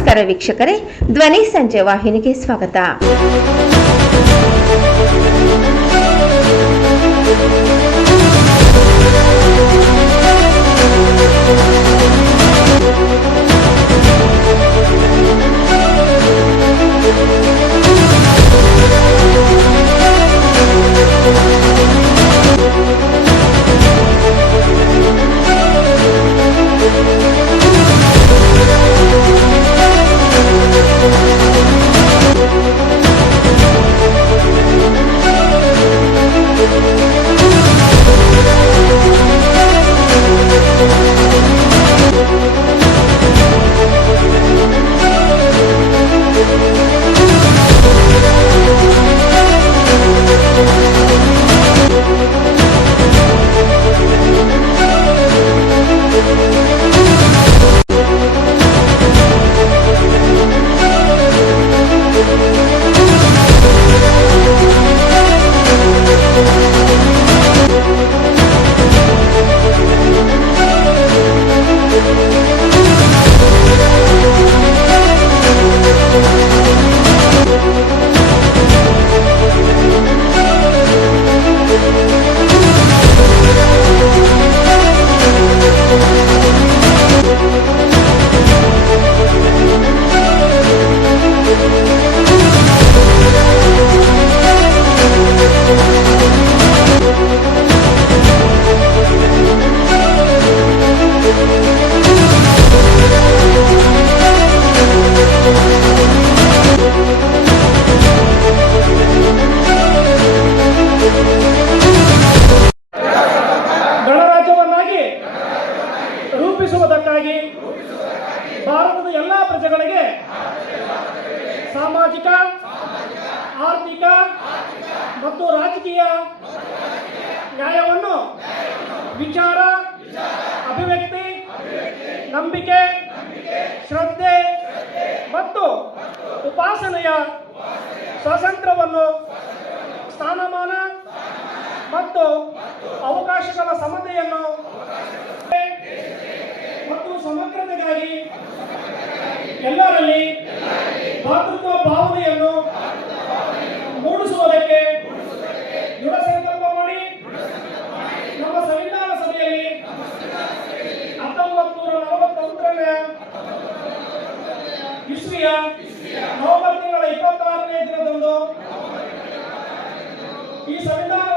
ನಮಸ್ಕಾರ ವೀಕ್ಷಕರೇ, ಧ್ವನಿ ಸಂಜೆ ವಾಹಿನಿಗೆ ಸ್ವಾಗತ. ರೂಪಿಸುವುದಕ್ಕಾಗಿ ಭಾರತದ ಎಲ್ಲ ಪ್ರಜೆಗಳಿಗೆ ಸಾಮಾಜಿಕ, ಆರ್ಥಿಕ ಮತ್ತು ರಾಜಕೀಯ ನ್ಯಾಯವನ್ನು ವಿಚಾರ, ಅಭಿವ್ಯಕ್ತಿ, ನಂಬಿಕೆ, ಶ್ರದ್ಧೆ ಮತ್ತು ಉಪಾಸನೆಯ ಸ್ವಾತಂತ್ರ್ಯವನ್ನು, ಸ್ಥಾನಮಾನ ಮತ್ತು ಅವಕಾಶಗಳ ಸಮತೆಯನ್ನು ಮತ್ತು ಸಮಗ್ರತೆಗಾಗಿ ಎಲ್ಲರಲ್ಲಿ ಭಾತೃತ್ವ ಭಾವನೆಯನ್ನು ಮೂಡಿಸುವುದಕ್ಕೆ ದೃಢ ಸಂಕಲ್ಪ ಮಾಡಿ ನಮ್ಮ ಸಂವಿಧಾನ ಸಭೆಯಲ್ಲಿ 1949ನೇ ಇಸ್ವಿಯ ನವೆಂಬರ್ ತಿಂಗಳ 26ನೇ ದಿನದಂದು ಈ ಸಂವಿಧಾನ